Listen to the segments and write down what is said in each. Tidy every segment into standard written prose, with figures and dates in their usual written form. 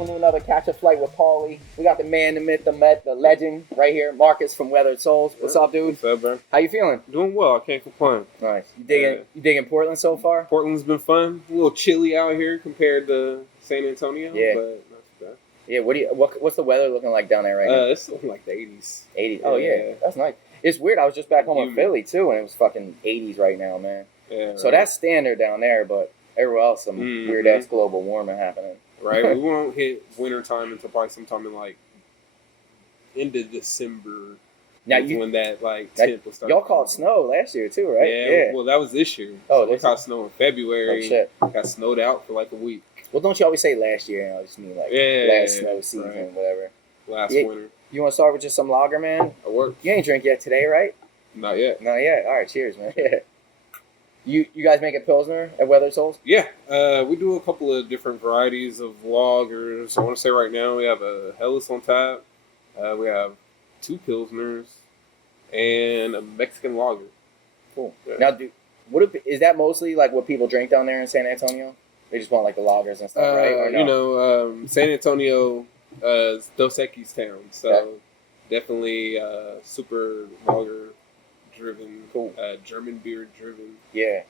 welcome to another Catch a Flight with Pauly. We got the man, the myth, the legend right here, Marcus from Weathered Souls. What's up, dude? What's up, bro? How you feeling? Doing well. I can't complain. Nice. You digging Portland so far? Portland's been fun. A little chilly out here compared to San Antonio, Yeah. but not too bad. Yeah. What's the weather looking like down there right now? It's looking like the 80s. 80s. Oh yeah, that's nice. It's weird. I was just back home in Humid. Philly too, and it was fucking 80s right now, man. Yeah. So that's standard down there, but everywhere else, some weird ass global warming happening. Right. We won't hit winter time until probably sometime in like end of December. Now when that temp will start. Y'all caught snow last year too, right? Yeah. Well, that was this year. Oh, so we caught snow in February. Oh shit. Got snowed out for like a week. Well, don't you always say last year? I just mean like last snow season, whatever. Last winter. You want to start with just some lager, man? I worked. You ain't drink yet today, right? Not yet. Not yet. All right, cheers, man. Yeah. You guys make a Pilsner at Weathered Souls? Yeah, we do a couple of different varieties of lagers. I want to say right now we have a Helles on tap. We have 2 Pilsners and a Mexican lager. Cool. Yeah. Now, is that mostly like what people drink down there in San Antonio? They just want like the lagers and stuff, right? Or no? You know, San Antonio is Dos Equis town, so definitely super lager driven, cool. German beer driven. Yeah.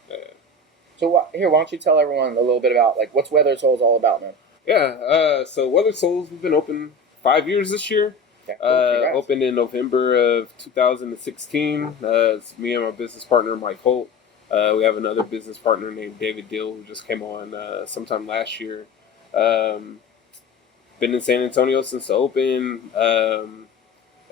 So why don't you tell everyone a little bit about like what's Weathered Souls all about, man? Yeah. So Weathered Souls, we've been open 5 years this year. Yeah, cool. Opened in November of 2016. It's me and my business partner Mike Holt. We have another business partner named David Dill who just came on sometime last year. Been in San Antonio since the open.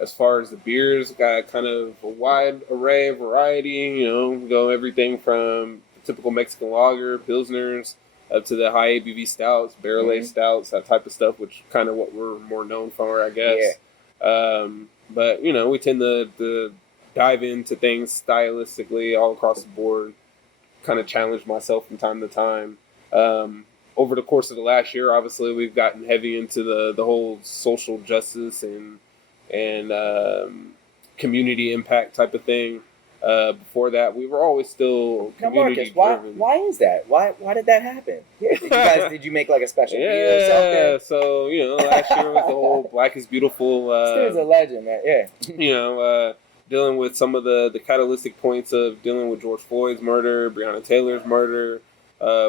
As far as the beers, got kind of a wide array of variety. You know, go everything from typical Mexican lager, Pilsners, up to the high ABV stouts, barrel-aged stouts, that type of stuff, which kind of what we're more known for, I guess. Yeah. But, you know, we tend to dive into things stylistically all across the board, kind of challenge myself from time to time. Over the course of the last year, obviously, we've gotten heavy into the whole social justice and community impact type of thing. Before that, we were always still community driven. Why is that? Why did that happen? Yeah, did you make like a special beer or something? Yeah, so you know, last year was the whole Black is Beautiful. This dude's a legend, man. Yeah. You know, dealing with some of the catalytic points of dealing with George Floyd's murder, Breonna Taylor's murder.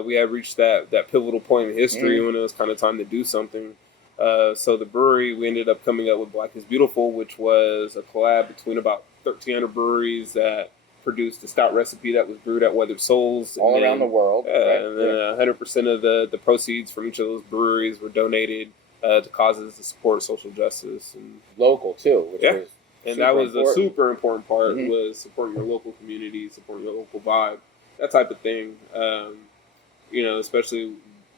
We had reached that pivotal point in history when it was kind of time to do something. So the brewery, we ended up coming up with Black is Beautiful, which was a collab between about 1,300 breweries that produced a stout recipe that was brewed at Weathered Souls. All around the world. Right? And then 100% of the proceeds from each of those breweries were donated to causes to support social justice. And local, too. Which was and that was a super important part, was supporting your local community, supporting your local vibe, that type of thing. You know, especially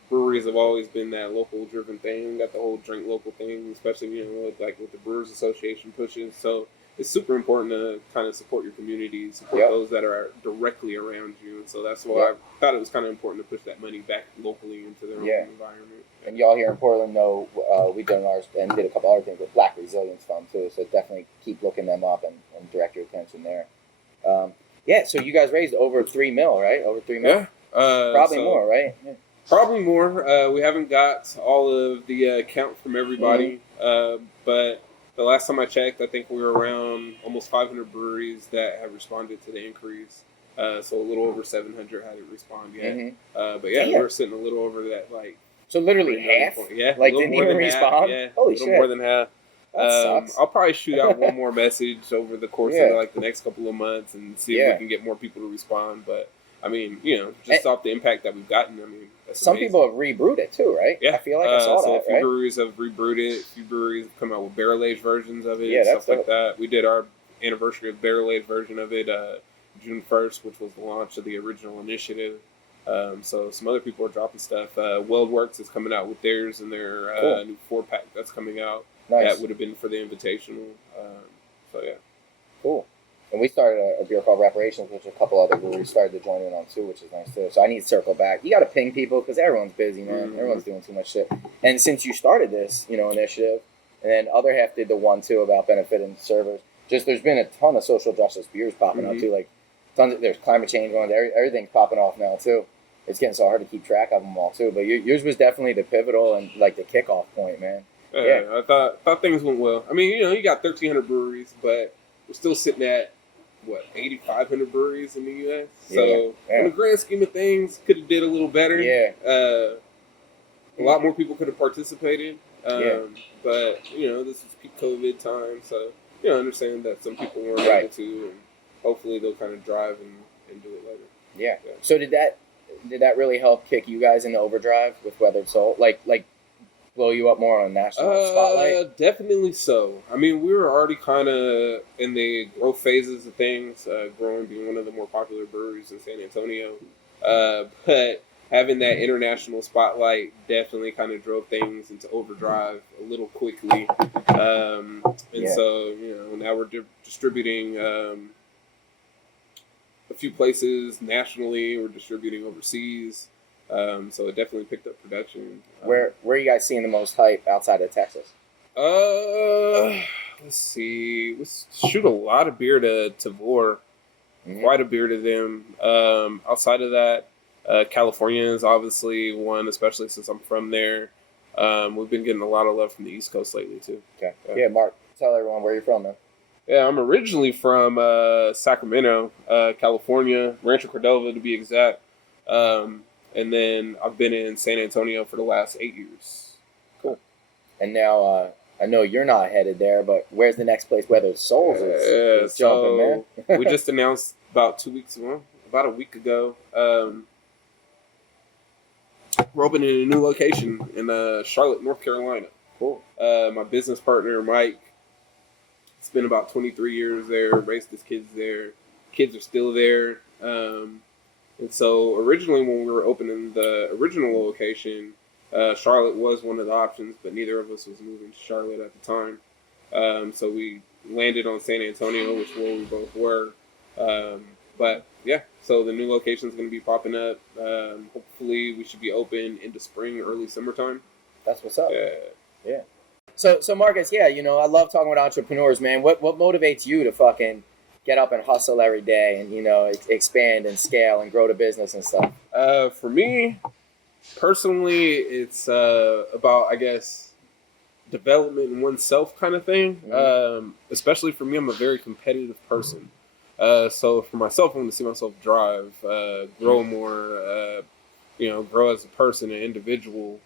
breweries have always been that local driven thing. Got the whole drink local thing, especially, you know, with the Brewers Association pushes. So it's super important to kind of support your community, support those that are directly around you. And so that's why I thought it was kind of important to push that money back locally into their own environment. And y'all here in Portland know we've done ours and did a couple other things with Black Resilience Fund too. So definitely keep looking them up and direct your attention there. So you guys raised over $3 million, right? Over $3 million? Yeah. Probably more, right? Yeah. Probably more. We haven't got all of the count from everybody, but the last time I checked, I think we were around almost 500 breweries that have responded to the increase. So a little over 700 hadn't responded yet. But we're sitting a little over that, like. So literally half? Like didn't even respond? Yeah, holy shit. More than half. That sucks. I'll probably shoot out one more message over the course of like the next couple of months and see if we can get more people to respond. But I mean, you know, just off the impact that we've gotten, I mean, that's some amazing. people have rebrewed it too, right? Yeah. I feel like I saw so that, a few breweries have rebrewed it. A few breweries have come out with barrel-aged versions of it, stuff like that. We did our anniversary of barrel-aged version of it June 1st, which was the launch of the original initiative. So some other people are dropping stuff. WeldWorks is coming out with theirs and their new 4-pack that's coming out. Nice. That would have been for the Invitational. So, yeah. Cool. And we started a beer called Reparations, which a couple other breweries started to join in on too, which is nice too. So I need to circle back. You got to ping people because everyone's busy, man. Everyone's doing too much shit. And since you started this, initiative, and then other half did the one too about benefiting servers. Just there's been a ton of social justice beers popping up too. Like tons. There's climate change going. Everything's popping off now too. it's getting so hard to keep track of them all too. But yours was definitely the pivotal and like the kickoff point, man. Yeah, I thought things went well. I mean, you got 1,300 breweries, but we're still sitting at what 8,500 breweries in the U.S. So in the grand scheme of things, could have did a little better. Yeah. A lot more people could have participated. But this is peak COVID time, so I understand that some people weren't able to, and hopefully they'll kind of drive and do it later. Yeah. So did that really help kick you guys into overdrive with Weathered Soul? Like blow you up more on a national spotlight? Definitely so. I mean, we were already kind of in the growth phases of things, growing, being one of the more popular breweries in San Antonio. But having that international spotlight definitely kind of drove things into overdrive a little quickly. So, now we're distributing a few places nationally. We're distributing overseas. So it definitely picked up production. Where are you guys seeing the most hype outside of Texas? Let's see. Let's shoot a lot of beer to Vor. Quite a beer to them. Outside of that, California is obviously one, especially since I'm from there. We've been getting a lot of love from the East Coast lately too. Okay. Yeah, Mark, tell everyone where you're from, man. Yeah, I'm originally from Sacramento, California, Rancho Cordova to be exact. And then I've been in San Antonio for the last 8 years. Cool. And now I know you're not headed there, but where's the next place Weathered Souls is jumping, man? We just announced about a week ago. We're opening a new location in Charlotte, North Carolina. Cool. My business partner, Mike, spent about 23 years there, raised his kids there. Kids are still there. And so originally when we were opening the original location, Charlotte was one of the options, but neither of us was moving to Charlotte at the time. So we landed on San Antonio, which is where we both were. But yeah, so the new location is going to be popping up. Hopefully we should be open into spring, early summertime. That's what's up. Yeah. So Marcus, I love talking with entrepreneurs, man. What motivates you to fucking get up and hustle every day and, expand and scale and grow the business and stuff? For me, personally, it's about, I guess, development in oneself kind of thing. Especially for me, I'm a very competitive person. So for myself, I want to see myself drive, grow more, grow as a person, an individual.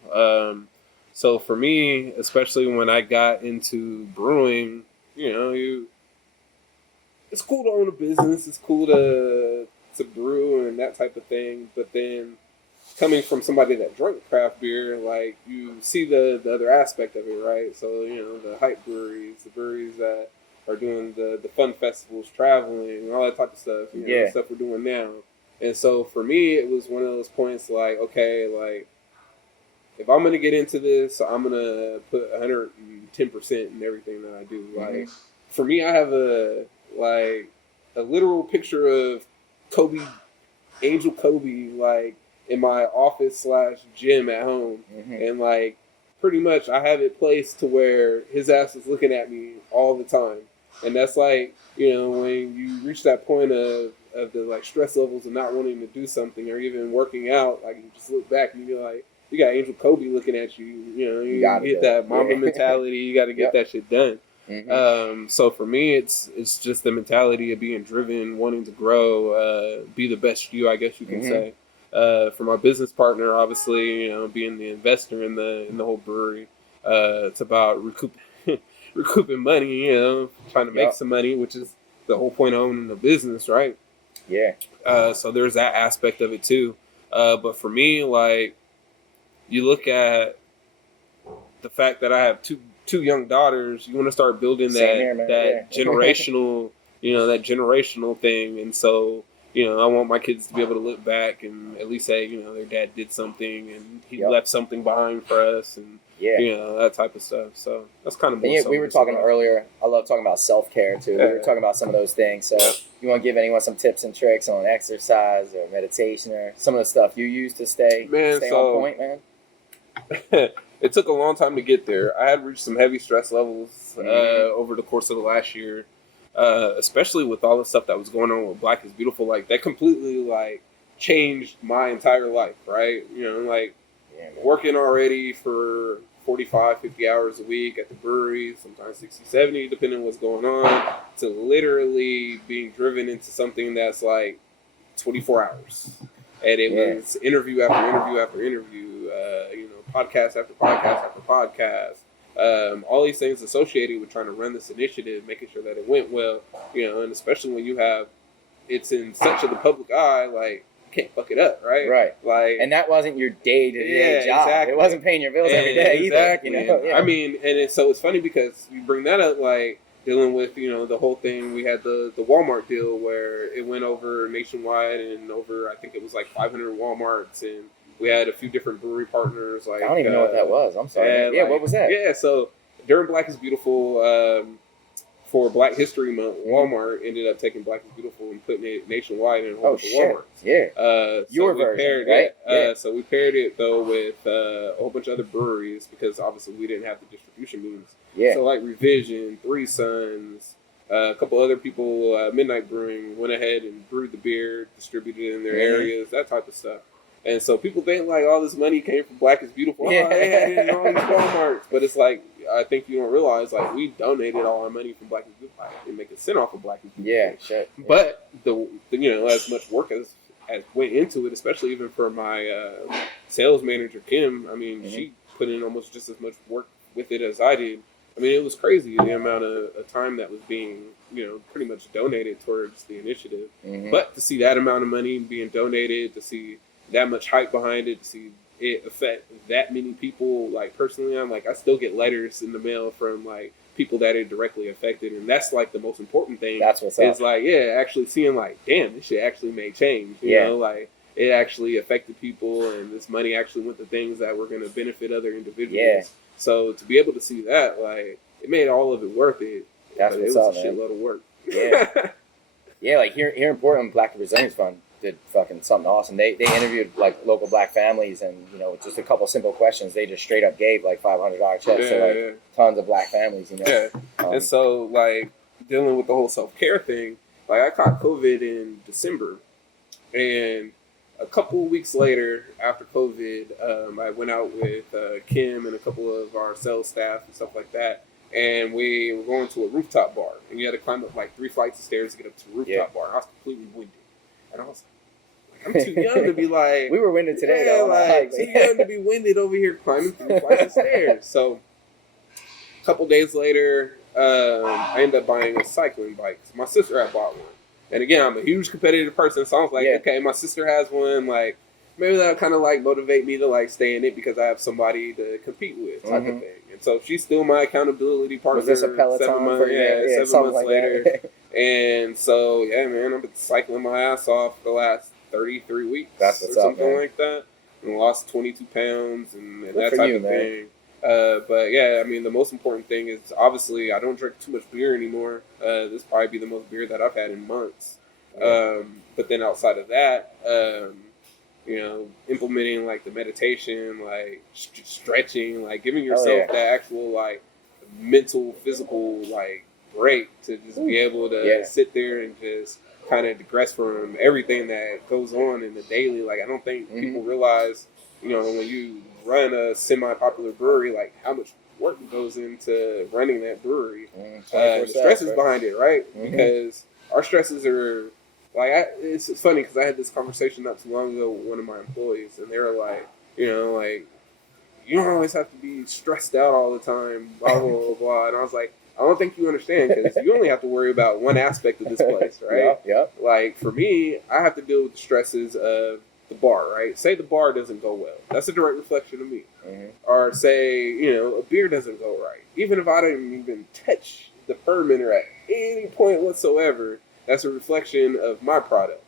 So for me, especially when I got into brewing, it's cool to own a business. It's cool to brew and that type of thing. But then coming from somebody that drank craft beer, like you see the other aspect of it, right? So, the hype breweries, the breweries that are doing the fun festivals, traveling, all that type of stuff, the stuff we're doing now. And so for me, it was one of those points like, okay, like if I'm going to get into this, I'm going to put 110% in everything that I do. Like for me, I have a literal picture of Angel Kobe, like in my office / gym at home. And like pretty much I have it placed to where his ass is looking at me all the time. And that's like, when you reach that point of the like stress levels of not wanting to do something or even working out, like you just look back and you're like, you got Angel Kobe looking at you, you get that Mamba mentality, you got to get that shit done. So for me, it's just the mentality of being driven, wanting to grow, be the best you, I guess you can say. For my business partner, obviously, being the investor in the whole brewery, it's about recouping money, trying to make some money, which is the whole point of owning the business, right? Yeah. So there's that aspect of it too. But for me, like, you look at the fact that I have two young daughters, you want to start building that generational, that generational thing. And so, I want my kids to be able to look back and at least say, their dad did something and he left something behind for us and, that type of stuff. So that's kind of more we were talking earlier. I love talking about self-care too. We were talking about some of those things. So you want to give anyone some tips and tricks on exercise or meditation or some of the stuff you use to stay on point, man? It took a long time to get there. I had reached some heavy stress levels over the course of the last year, especially with all the stuff that was going on with Black is Beautiful. Like that completely changed my entire life, right? You know, like working already for 45, 50 hours a week at the brewery, sometimes 60, 70, depending on what's going on, to literally being driven into something that's like 24 hours. And it was interview after interview after interview, podcast after podcast after podcast. All these things associated with trying to run this initiative, making sure that it went well, and especially when you have it's in such a the public eye, like, you can't fuck it up, right? Right. Like, and that wasn't your day-to-day job. Exactly. It wasn't paying your bills every day exactly. either. I mean, so it's funny because you bring that up, like, dealing with, the whole thing. We had the Walmart deal where it went over nationwide and over, I think it was like 500 Walmarts, and we had a few different brewery partners. Like, I don't even know what that was. I'm sorry. What was that? Yeah, so during Black is Beautiful, for Black History Month, Walmart ended up taking Black is Beautiful and putting it nationwide in a whole bunch of Walmarts. Yeah. Your version, right? So we paired it, though, with a whole bunch of other breweries because obviously we didn't have the distribution means. Yeah. So like Revision, Three Sons, a couple other people, Midnight Brewing, went ahead and brewed the beer, distributed it in their areas, that type of stuff. And so people think like all this money came from Black is Beautiful. Yeah. Oh, they had it in all these Walmarts. But it's like, I think you don't realize, like, we donated all our money from Black is Beautiful. Like, they make a cent off of Black is Beautiful. Yeah, shit. Yeah. But as much work as went into it, especially even for my sales manager Kim. I mean, she put in almost just as much work with it as I did. I mean, it was crazy the amount of time that was being, pretty much donated towards the initiative. But to see that amount of money being donated, to see that much hype behind it, to see it affect that many people, like, personally, I still get letters in the mail from, like, people that are directly affected, and that's, like, the most important thing. That's what's up. It's like, actually seeing, like, damn, this shit actually made change, you know, like, it actually affected people, and this money actually went to things that were going to benefit other individuals. Yeah. So to be able to see that, like, it made all of it worth it. That's what's up, man. It was a shitload of work. Yeah. Yeah, like, here in Portland, Black Resilience Fund did fucking something awesome. They interviewed, like, local Black families, and, just a couple simple questions. They just straight up gave, like, $500 checks to, like, tons of Black families, Yeah. And so, like, dealing with the whole self-care thing, like, I caught COVID in December, and a couple of weeks later, after COVID, I went out with Kim and a couple of our sales staff and stuff like that, and we were going to a rooftop bar, and you had to climb up like 3 flights of stairs to get up to a rooftop bar. I was completely winded, and I was like, I'm too young to be like... We were winded today, though. Like, too young to be winded over here climbing 3 flights of stairs. So, a couple days later, I ended up buying a cycling bike. My sister had bought one. And again, I'm a huge competitive person, so I was like, okay, my sister has one, like, maybe that'll kind of, like, motivate me to, like, stay in it because I have somebody to compete with, type of thing. And so she's still my accountability partner. Was this a Peloton? 7 months, 7 months like later. And so, yeah, man, I've been cycling my ass off the last 33 weeks. That's what's or something up, man. like that. And lost 22 pounds and that type of thing. But yeah, I mean, the most important thing is obviously I don't drink too much beer anymore. This probably be the most beer that I've had in months. But then outside of that, implementing like the meditation, like stretching, like giving yourself that actual like mental, physical like break to just be able to sit there and just kind of digress from everything that goes on in the daily. Like, I don't think people realize, when you run a semi-popular brewery, like how much work goes into running that brewery. The stresses behind it, right? Because our stresses are like, it's funny because I had this conversation not too long ago with one of my employees, and they were like, you don't always have to be stressed out all the time, blah, blah, blah, blah. And I was like, I don't think you understand because you only have to worry about one aspect of this place, right? Like, for me, I have to deal with the stresses of the bar, right? Say the bar doesn't go well. That's a direct reflection of me. Or say, a beer doesn't go right. Even if I didn't even touch the fermenter at any point whatsoever, that's a reflection of my product.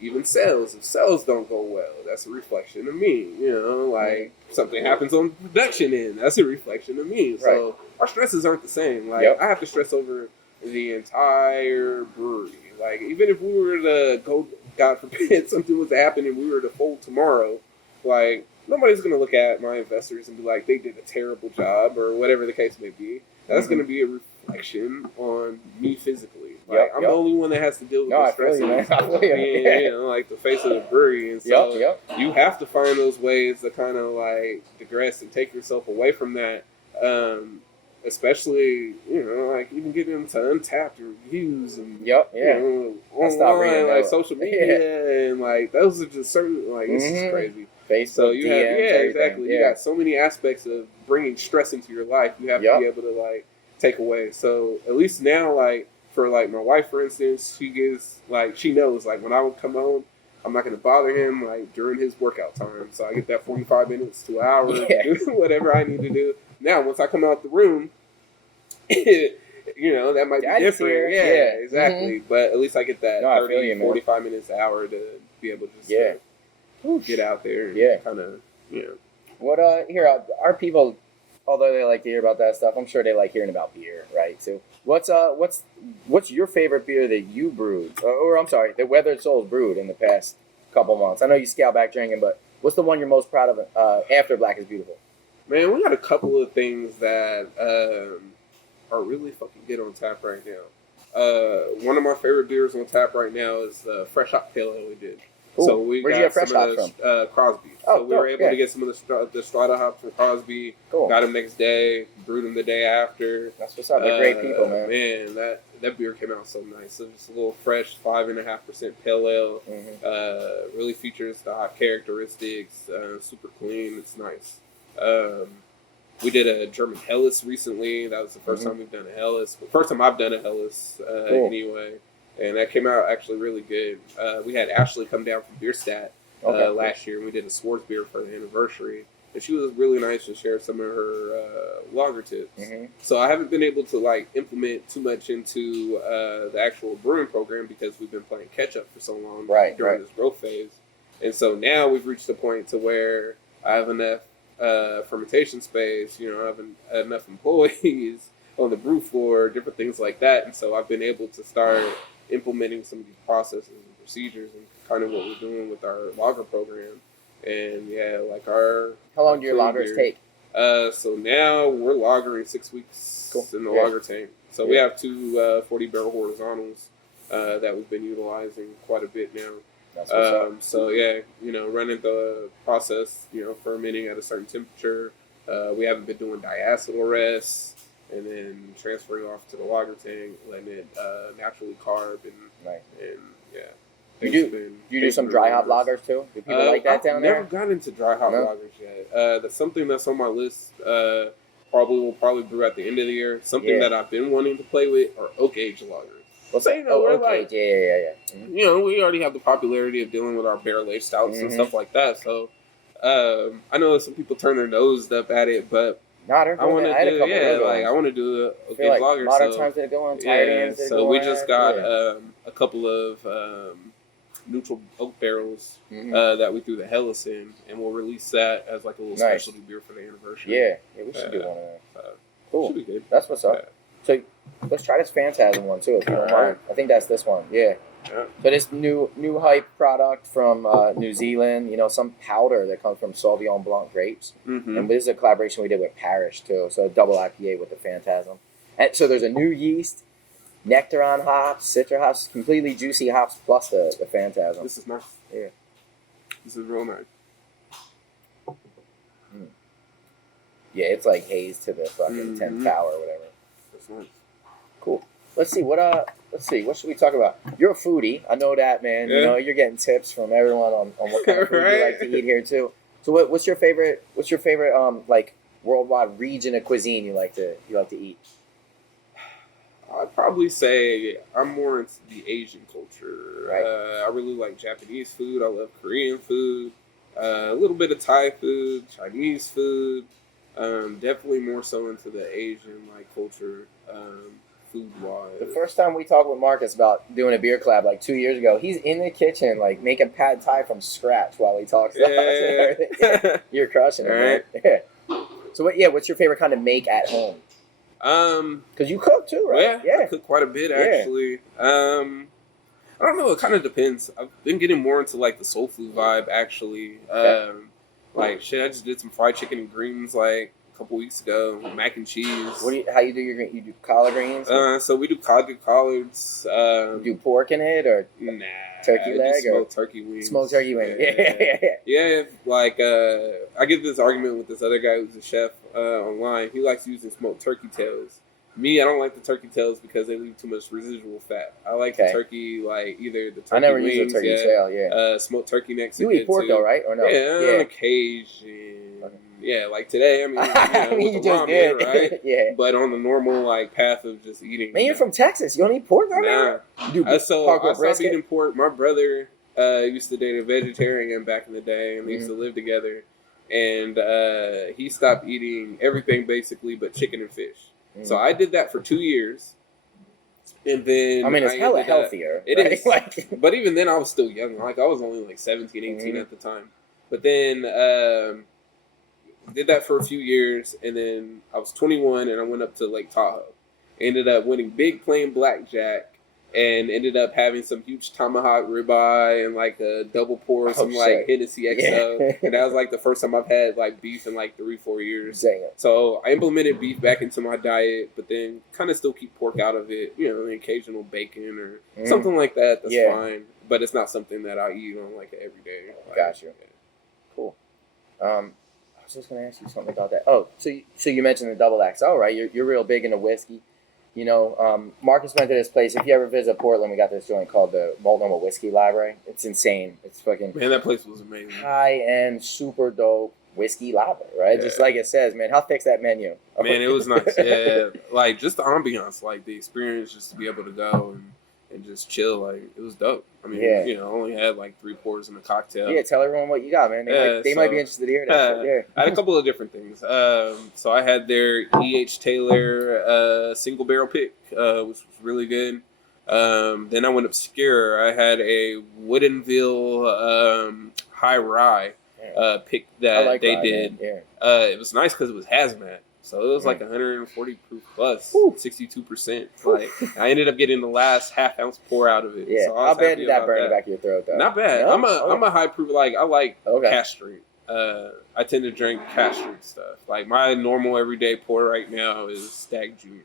Even sales, if sales don't go well, that's a reflection of me. Like something happens on the production end, that's a reflection of me. So our stresses aren't the same. Like I have to stress over the entire brewery. Like even if we were to go, God forbid, something was to happen and we were to fold tomorrow, like nobody's going to look at my investors and be like, they did a terrible job or whatever the case may be. That's going to be a reflection on me physically. Like, I'm the only one that has to deal with the stress of being, you know, like the face of the brewery. And so you have to find those ways to kind of like digress and take yourself away from that. Especially, you know, like even getting into Untapped reviews and you know, online, like social media, and like those are just certain, like it's just crazy. Facebook, so you have, DMs, exactly. You got so many aspects of bringing stress into your life. You have to be able to like take away. So at least now, like for like my wife, for instance, she gives like she knows like when I would come home, I'm not going to bother him like during his workout time. So I get that 45 minutes to an hour to do whatever I need to do. Now, once I come out the room, you know, that might be different. Here. Yeah, exactly. Mm-hmm. But at least I get that 45 minutes, an hour to be able to just get out there and kind of, you know. What, here, our people, although they like to hear about that stuff, I'm sure they like hearing about beer, right? So what's your favorite beer that you brewed? Or I'm sorry, that Weathered Souls brewed in the past couple months? I know you scale back drinking, but what's the one you're most proud of after Black is Beautiful? Man, we got a couple of things that are really fucking good on tap right now. One of my favorite beers on tap right now is the Fresh Hop Pale Ale we did. Ooh, so we where'd got you get Fresh some Hops from? Crosby. Oh, so we were able to get some of the Strata hops from Crosby. Cool. Got them next day, brewed them the day after. That's what's up. They're great people, man. Man, that beer came out so nice. So just a little fresh 5.5% pale ale. Mm-hmm. Really features the hop characteristics. Super clean. It's nice. We did a German Helles recently. That was the first time we've done a Helles. First time I've done a Helles anyway. And that came out actually really good. We had Ashley come down from Bierstadt last year, and we did a Swartz beer for the anniversary. And she was really nice to share some of her lager tips. Mm-hmm. So I haven't been able to like implement too much into the actual brewing program because we've been playing catch up for so long during this growth phase. And so now we've reached a point to where I have enough fermentation space, you know, I have enough employees on the brew floor, different things like that. And so I've been able to start implementing some of these processes and procedures and kind of what we're doing with our lager program. And like how long do your lagers take? So now we're lagering 6 weeks in the lager tank. So we have two 40 barrel horizontals that we've been utilizing quite a bit now. That's what's up. So you know, running the process, you know, fermenting at a certain temperature. We haven't been doing diacetyl rests. And then transferring off to the lager tank, letting it naturally carb and You do some dry hop lagers too? Do people like that down there? I've never got into dry hop lagers yet. That's something that's on my list. Will probably brew at the end of the year. Something that I've been wanting to play with are oak age lagers. Well, so you know, we're like, Mm-hmm. You know, we already have the popularity of dealing with our barrel aged stouts and stuff like that. So I know some people turn their nose up at it, but I want to do a good lager. Modern times that go on. So we just got a couple of neutral oak barrels that we threw the Helles in, and we'll release that as like a little specialty beer for the anniversary. Yeah, we should do one of those. Cool. Should be good. That's what's up. So let's try this Phantasm one too, if you don't mind. I think that's this one. Yeah. So this new hype product from New Zealand, you know, some powder that comes from Sauvignon Blanc grapes. Mm-hmm. And this is a collaboration we did with Parish too, so a double IPA with the Phantasm. And so there's a new yeast, Nectaron hops, Citra hops, completely juicy hops plus the Phantasm. This is nice. Yeah. This is real nice. Yeah, it's like haze to the fucking 10th tower or whatever. That's nice. Cool. Let's see, what should we talk about? You're a foodie. I know that, man. You know, you're getting tips from everyone on what kind of food you like to eat here too. So what's your favorite like worldwide region of cuisine you like to eat? I'd probably say I'm more into the Asian culture. Right. I really like Japanese food. I love Korean food. A little bit of Thai food, Chinese food. Definitely more so into the Asian like culture. Food-wise. The first time we talked with Marcus about doing a beer collab like 2 years ago, he's in the kitchen like making pad thai from scratch while he talks to us and everything. You're crushing it, man. Yeah. So what's your favorite kind of make at home? Because you cook too, right? Yeah, I cook quite a bit actually. I don't know. It kind of depends. I've been getting more into like the soul food vibe actually. Like shit, I just did some fried chicken and greens like a couple weeks ago. Mac and cheese. How you do your green? You do collard greens? So we do collards. You do pork in it or Nah. turkey leg or smoked turkey wings. Smoked turkey wings. Yeah. Like I get this argument with this other guy who's a chef online. He likes using smoked turkey tails. Me, I don't like the turkey tails because they leave too much residual fat. I like the turkey, like either the turkey I never wings, use a turkey tail. smoked turkey necks. You eat pork though, right? Or no? Yeah, on occasion. Okay. Yeah, like today. I mean, I mean, you just ramen, did, right? Yeah. But on the normal like path of just eating. Man, you're from Texas. You don't eat pork down there? Nah. You do I pork with stopped brisket? eating pork. My brother used to date a vegetarian back in the day, and they used to live together. And he stopped eating everything basically but chicken and fish. So I did that for 2 years. And then I mean, it's hella healthier. It right? is. But even then, I was still young. Like, I was only like 17, 18 at the time. But then did that for a few years. And then I was 21 and I went up to Lake Tahoe. Ended up winning big playing blackjack. And ended up having some huge tomahawk ribeye and like a double pour of some like Hennessy XO. Yeah. And that was like the first time I've had like beef in like 3-4 years. Dang. So I implemented beef back into my diet, but then kind of still keep pork out of it. You know, the occasional bacon or something like that. That's fine. But it's not something that I eat on like an everyday. Like, gotcha. Cool. I was just gonna ask you something about that. Oh, so you mentioned the double XO, right? You're real big into whiskey. You know, Marcus went to this place. If you ever visit Portland, we got this joint called the Multnomah Whiskey Library. It's insane. It's fucking... Man, that place was amazing. High-end, super dope whiskey library, right? Yeah. Just like it says, man. How thick's that menu? Man, it was nice. Yeah, like, just the ambiance, like, the experience just to be able to go and just chill, like, it was dope. I mean, you know, I only had like 3 pours in a cocktail. Yeah, tell everyone what you got, man. They might be interested to hear that. Yeah. I had a couple of different things. So I had their E.H. Taylor single barrel pick, which was really good. Then I went obscure. I had a Woodinville High Rye pick that they did. Yeah. It was nice because it was hazmat. So it was like 140 proof plus, 62%. Like I ended up getting the last half-ounce pour out of it. Yeah. So How bad did that burn the back of your throat, though? Not bad. No? I'm a high proof. Like I like cash strength. I tend to drink cash strength stuff. Like my normal everyday pour right now is Stag Junior.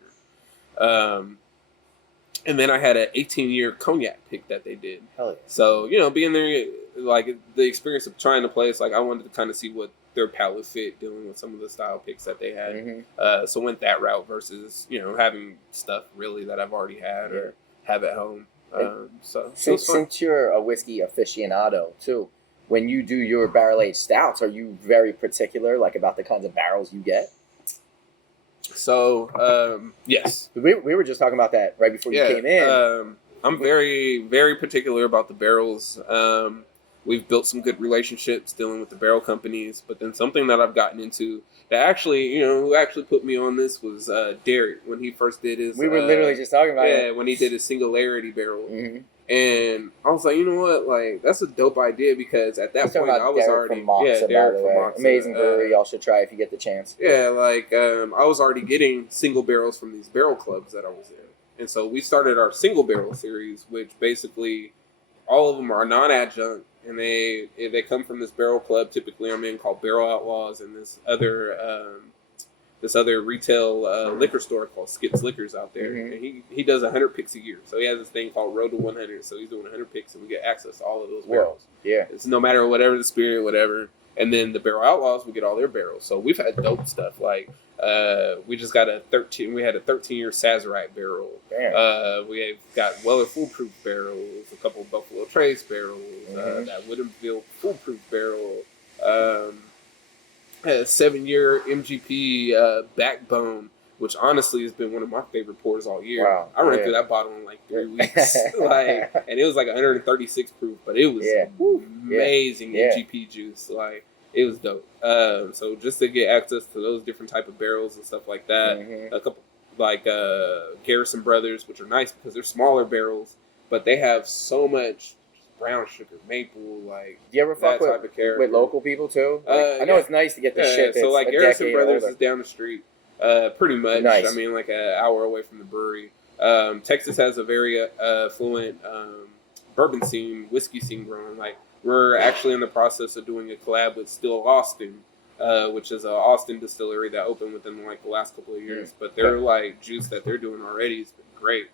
And then I had an 18-year cognac pick that they did. Hell yeah. So being there, like the experience of trying the place, like I wanted to kind of see what their palate fit dealing with some of the style picks that they had. So went that route versus, having stuff really that I've already had or have at home. Since you're a whiskey aficionado too, when you do your barrel-aged stouts, are you very particular about the kinds of barrels you get? So, yes. We were just talking about that right before you came in. I'm very, very particular about the barrels. We've built some good relationships dealing with the barrel companies, but then something that I've gotten into that actually, who actually put me on this was Derek when he first did his. We were literally just talking about it. Yeah, when he did his singularity barrel, and I was like, you know what, like that's a dope idea because at that point I was already from Moxa, Derek from Moxa. Amazing brewery, y'all should try if you get the chance. Yeah, like I was already getting single barrels from these barrel clubs that I was in, and so we started our single barrel series, which basically all of them are non-adjunct. And they come from this barrel club. Typically, I'm in called Barrel Outlaws, and this other retail liquor store called Skip's Liquors out there. And he does 100 picks a year. So he has this thing called Road to 100. So he's doing 100 picks, and we get access to all of those barrels. Yeah, it's no matter whatever the spirit, whatever. And then the Barrel Outlaws, we get all their barrels. So we've had dope stuff like. We just got we had a 13-year Sazerac barrel. We've got Weller foolproof barrels, a couple of Buffalo Trace barrels, that Woodinville foolproof barrel, had a 7-year MGP Backbone, which honestly has been one of my favorite pours all year. Wow. I ran through that bottle in like 3 weeks. And it was like 136 proof, but it was amazing MGP juice. Like, it was dope. So just to get access to those different type of barrels and stuff like that, a couple like Garrison Brothers, which are nice because they're smaller barrels, but they have so much brown sugar, maple, like. Do you ever fuck with local people too? I know it's nice to get the shit. So like Garrison Brothers is down the street, pretty much. Nice. I mean, like an hour away from the brewery. Texas has a very affluent bourbon scene, whiskey scene growing. Like. We're actually in the process of doing a collab with Still Austin, which is an Austin distillery that opened within like the last couple of years. But their like juice that they're doing already has been great.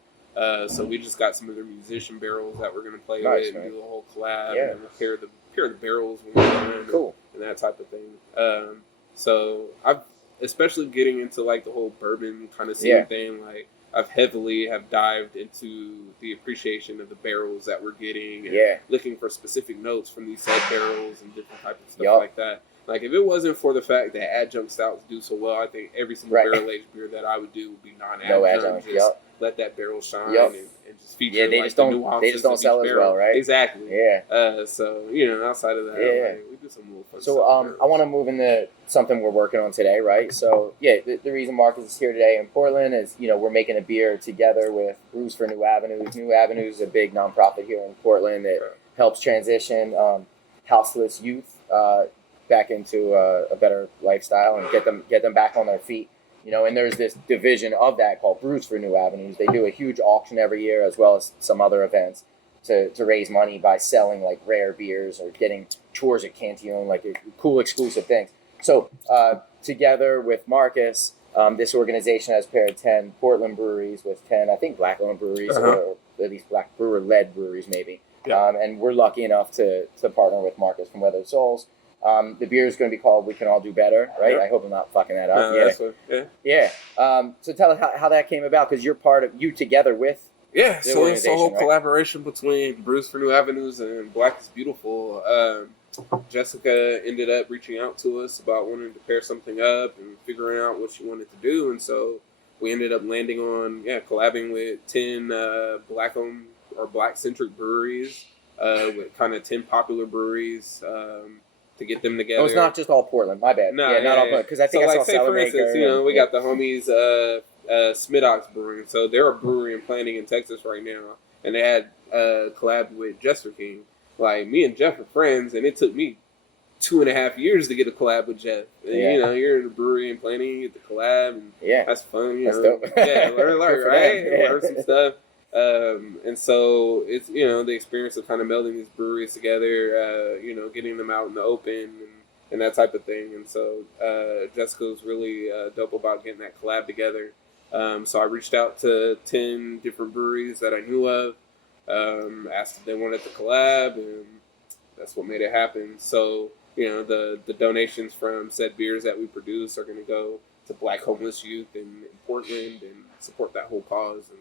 So we just got some of their musician barrels that we're gonna play with and do a whole collab, and then we'll pair the barrels when we're done, and that type of thing. So I've especially getting into like the whole bourbon kind of scene thing, like I've heavily have dived into the appreciation of the barrels that we're getting and looking for specific notes from these said barrels and different type of stuff like that. Like, if it wasn't for the fact that adjunct stouts do so well, I think every single barrel-aged beer that I would do would be non-adjunct. No adjunct, just let that barrel shine and just feature they like just the don't, nuances they just don't sell as well, right? Exactly. Yeah. So, you know, outside of that, like, we do some little fun stuff. So, I want to move into something we're working on today, right? So, the reason Marcus is here today in Portland is, you know, we're making a beer together with Brews for New Avenues. New Avenues is a big nonprofit here in Portland that helps transition houseless youth back into a better lifestyle and get them back on their feet. You know, and there's this division of that called Brews for New Avenues. They do a huge auction every year, as well as some other events to raise money by selling like rare beers or getting tours at Cantillon, like cool exclusive things. So together with Marcus, this organization has paired 10 Portland breweries with 10, I think, black-owned breweries, or at least black brewer-led breweries maybe. And we're lucky enough to partner with Marcus from Weathered Souls. The beer is going to be called We Can All Do Better, right? I hope I'm not fucking that up. So tell us how that came about, because you're part of, you together with so it's a whole collaboration between Brews for New Avenues and Black is Beautiful. Jessica ended up reaching out to us about wanting to pair something up and figuring out what she wanted to do, and so we ended up landing on collabing with 10 black-owned or black-centric breweries, with kind of 10 popular breweries, to get them together. Oh, it's not just all Portland. My bad. No, not all Portland. Because I think I saw say for instance, we got the homies Smidox Brewing. So they're a brewery and planning in Texas right now, and they had collab with Jester King. Like, me and Jeff are friends, and it took me 2.5 years to get a collab with Jeff. And, you know, you're in a brewery and planning, you get the collab, and that's fun. That's dope. Learn, right? Learn some stuff. And so it's, you know, the experience of kind of melding these breweries together, you know, getting them out in the open and that type of thing. And so Jessica's really dope about getting that collab together. So I reached out to 10 different breweries that I knew of, asked if they wanted to collab, and that's what made it happen. So, you know, the donations from said beers that we produce are going to go to Black homeless youth in Portland and support that whole cause. And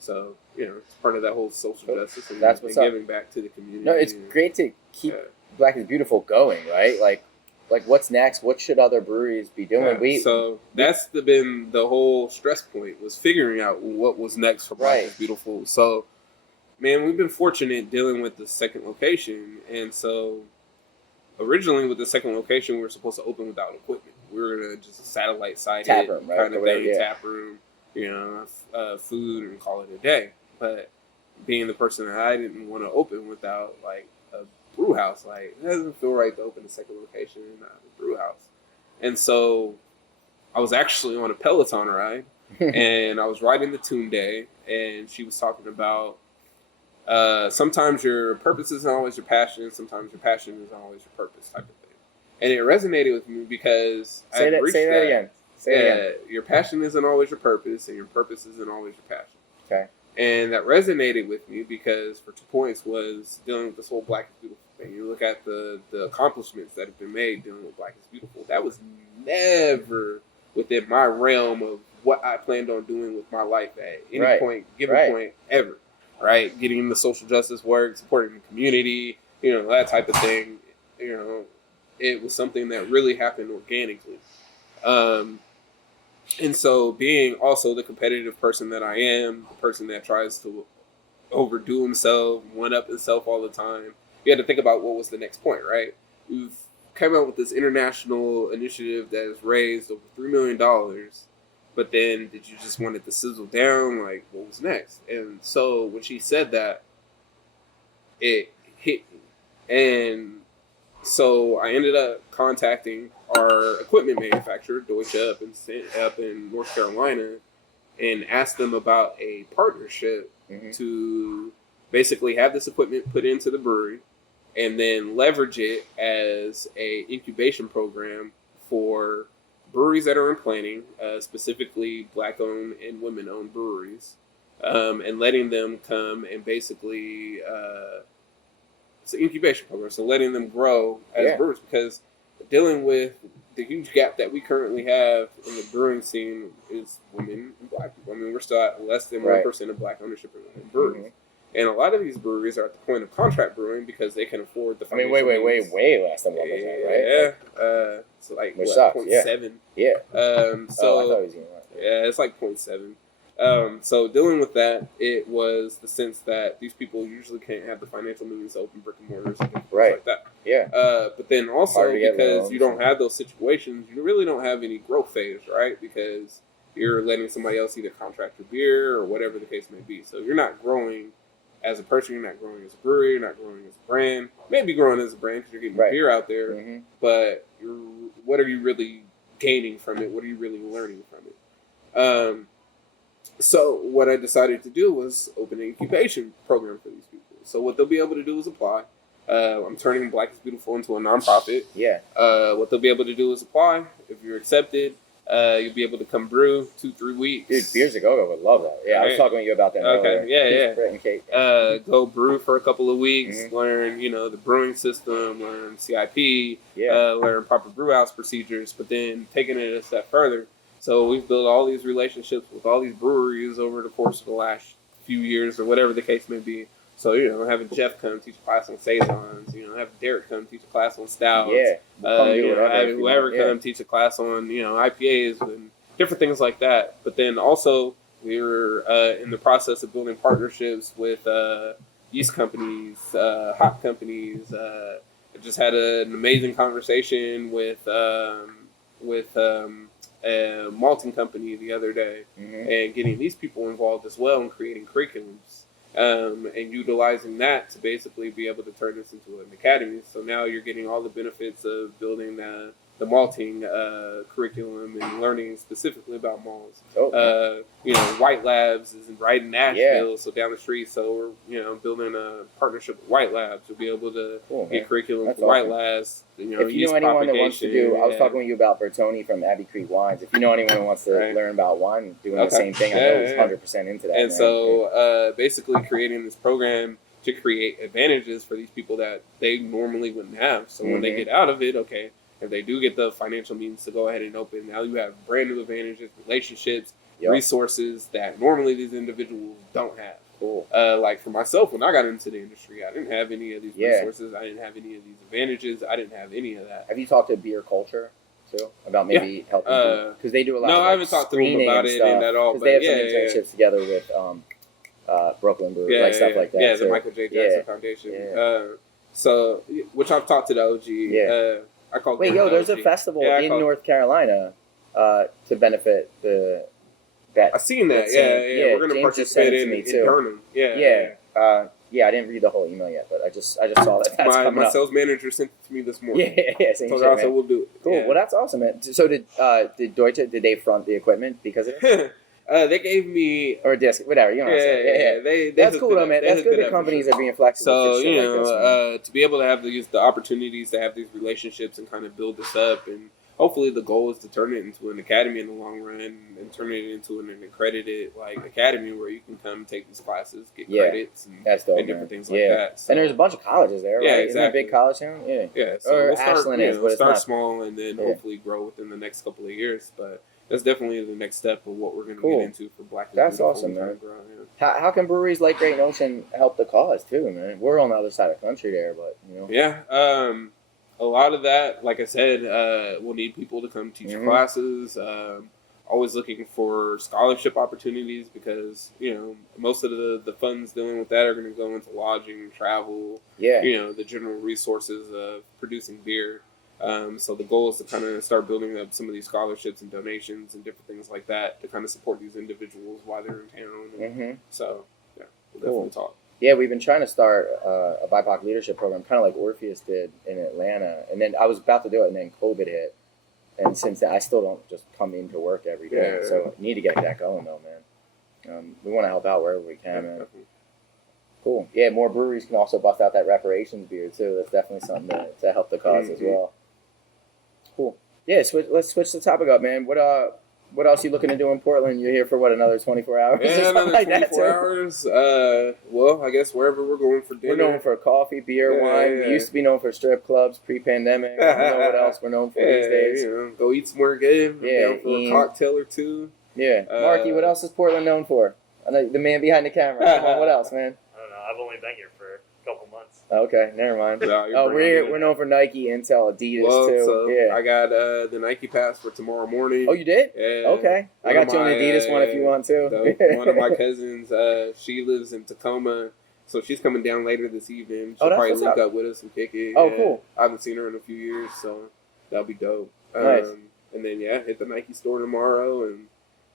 so, you know, it's part of that whole social justice and giving back to the community. No, it's great to keep Black is Beautiful going, right? Like what's next? What should other breweries be doing? So that's been the whole stress point, was figuring out what was next for Black is Beautiful. So, man, we've been fortunate dealing with the second location. And so originally with the second location, we were supposed to open without equipment. We were going to just satellite site tap it, room, right? kind of thing, tap room, you know, food, and call it a day. But being the person that I didn't want to open without like a brew house, like, it doesn't feel right to open a second location and not a brew house. And so I was actually on a Peloton ride, and I was riding the Tune Day, and she was talking about sometimes your purpose isn't always your passion, sometimes your passion isn't always your purpose, type of thing. And it resonated with me because say that again. Say it again. Your passion isn't always your purpose, and your purpose isn't always your passion. Okay. And that resonated with me because, for 2 points, was dealing with this whole Black is Beautiful thing. You look at the accomplishments that have been made dealing with Black is Beautiful. That was never within my realm of what I planned on doing with my life at any point, given point ever. Right? Getting the social justice work, supporting the community, you know, that type of thing. You know, it was something that really happened organically. And so, being also the competitive person that I am, the person that tries to overdo himself, one-up himself all the time, you had to think about what was the next point, right? We've come out with this international initiative that has raised over $3 million, but then did you just want it to sizzle down? Like, what was next? And so, when she said that, it hit me. And so I ended up contacting our equipment manufacturer, Deutsche, up in North Carolina, and asked them about a partnership to basically have this equipment put into the brewery and then leverage it as a incubation program for breweries that are in planning, specifically Black-owned and women-owned breweries, and letting them come and basically it's an incubation program, so letting them grow as brewers, because dealing with the huge gap that we currently have in the brewing scene is women and Black people. I mean, we're still at less than 1% of Black ownership in breweries. And a lot of these breweries are at the point of contract brewing because they can afford the financial means. way less than 1%, right? Yeah. So like, which what, sucks, 0.7? Yeah. So, I thought it was even less. Yeah, it's like 0.7. So dealing with that, it was the sense that these people usually can't have the financial means to open brick and mortars and things like that. Yeah. But then also because you don't have those situations, you really don't have any growth phase, right? Because you're letting somebody else either contract your beer or whatever the case may be. So you're not growing as a person, you're not growing as a brewery, you're not growing as a brand. Maybe growing as a brand because you're getting your beer out there, but what are you really gaining from it? What are you really learning from it? So what I decided to do was open an incubation program for these people. So what they'll be able to do is apply. I'm turning Black is Beautiful into a nonprofit. Yeah. What they'll be able to do is apply. If you're accepted, you'll be able to come brew 2-3 weeks. Dude, Beers to Go would love that. Yeah, I was talking to you about that earlier. Yeah. Go brew for a couple of weeks, learn, the brewing system, learn CIP, learn proper brew house procedures, but then taking it a step further. So we've built all these relationships with all these breweries over the course of the last few years or whatever the case may be. So, having Jeff come teach a class on Saisons, having Derek come teach a class on Stouts, having whoever come teach a class on, IPAs and different things like that. But then also we were in the process of building partnerships with yeast companies, hop companies. I just had an amazing conversation with a malting company the other day, and getting these people involved as well and creating curriculums, and utilizing that to basically be able to turn this into an academy. So now you're getting all the benefits of building the malting curriculum and learning specifically about malts. White Labs is right in Nashville, so down the street. So we're building a partnership with White Labs to be able to get curriculum for White Labs. If you know anyone that wants to do, I was talking with you about Bertoni from Abbey Creek Wines. If you know anyone who wants to learn about wine, doing the same thing, I know he's 100% into that. And so basically creating this program to create advantages for these people that they normally wouldn't have. So when they get out of it, if they do get the financial means to go ahead and open, now you have brand new advantages, relationships, resources that normally these individuals don't have. Cool. Like for myself, when I got into the industry, I didn't have any of these resources. I didn't have any of these advantages. I didn't have any of that. Have you talked to Beer Culture too about maybe helping? Because they do a lot. No, I haven't talked to them about it and at all. Because they have some internships together with Brooklyn Brew, stuff like that. Yeah, the Michael J. Jackson Foundation. So, which I've talked to the OG. I call. Wait, there's a festival in North Carolina to benefit the. I seen that. Yeah. We're gonna participate in Durham. I didn't read the whole email yet, but I just saw that. That's my sales manager sent it to me this morning. Same so shit, also we'll do it. Cool. Well, that's awesome, man. So did Deutsche, did they front the equipment because of it? They gave me or a disc, whatever. You know what I'm saying? They that's cool though, man. That's good that companies are being flexible. So to be able to have the opportunities to have these relationships and kind of build this up, and hopefully the goal is to turn it into an academy in the long run and turn it into an accredited academy where you can come take these classes, get credits, and, that's dope, and different things like that. So, and there's a bunch of colleges there, right? Yeah, exactly. Isn't it a big college town? Yeah. So or we'll start, Ashland is, but we'll it's start not small and then hopefully grow within the next couple of years. But that's definitely the next step of what we're going to get into for Black. That's awesome, man. How can breweries like Great Notion help the cause too, man? We're on the other side of the country there, but a lot of that, like I said, we'll need people to come teach classes. Always looking for scholarship opportunities because most of the funds dealing with that are going to go into lodging, travel. The general resources of producing beer. So the goal is to kind of start building up some of these scholarships and donations and different things like that to kind of support these individuals while they're in town. So we'll definitely talk. Yeah, we've been trying to start a BIPOC leadership program, kind of like Orpheus did in Atlanta. And then I was about to do it, and then COVID hit. And since then, I still don't just come into work every day. So need to get that going, though, man. We want to help out wherever we can, man. Cool. Yeah, more breweries can also bust out that reparations beer, too. That's definitely something to help the cause as well. Cool. Yeah, let's switch the topic up, man. What else you looking to do in Portland? You're here for what, another 24 hours? or Yeah, something another like that, 24 too? hours. Well, I guess wherever we're going for dinner. We're known for coffee, beer, wine. Yeah. We used to be known for strip clubs pre-pandemic. I don't know what else we're known for these days. Go eat somewhere good. Yeah, Down for a cocktail or two. Yeah. Marky, what else is Portland known for? I know the man behind the camera. Come on, what else, man? I don't know. I've only been here for a couple months. Okay, never mind. No, we're known for Nike, Intel, Adidas, too. So yeah. I got the Nike pass for tomorrow morning. Oh, you did? Yeah. Okay. I got you on the Adidas one if you want to. One of my cousins, she lives in Tacoma, so she's coming down later this evening. She'll that's probably what's link up. up with us and kick it. Oh, cool. I haven't seen her in a few years, so that'll be dope. Nice. And then, hit the Nike store tomorrow and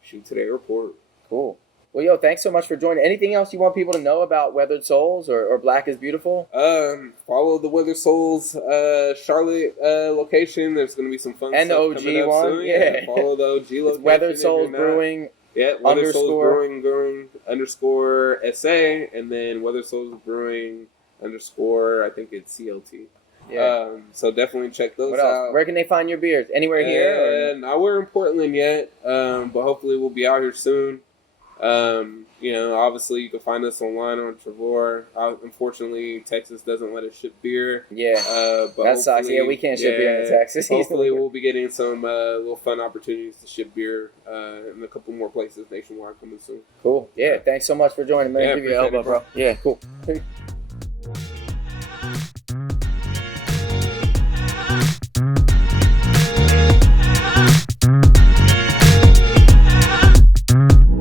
shoot to the airport. Cool. Well, yo, thanks so much for joining. Anything else you want people to know about Weathered Souls or Black is Beautiful? Follow the Weathered Souls Charlotte location. There's going to be some fun and the stuff OG coming up one. soon. Yeah. Follow the OG location. It's Weathered if Souls you're not. Brewing. Yeah, Weathered Souls _ Brewing underscore SA, and then Weathered Souls Brewing underscore, I think it's CLT. Yeah. So definitely check those What else? out. Where can they find your beers? Anywhere here? Or? Now we're in Portland yet, but hopefully we'll be out here soon. Obviously you can find us online on Trevor. Unfortunately, Texas doesn't let us ship beer. Yeah, but that sucks. Yeah, we can't ship beer in Texas. Hopefully we'll be getting some little fun opportunities to ship beer in a couple more places nationwide coming soon. Cool. Yeah, thanks so much for joining, man. Yeah, Give you a elbow, appreciate it, bro. Yeah, cool.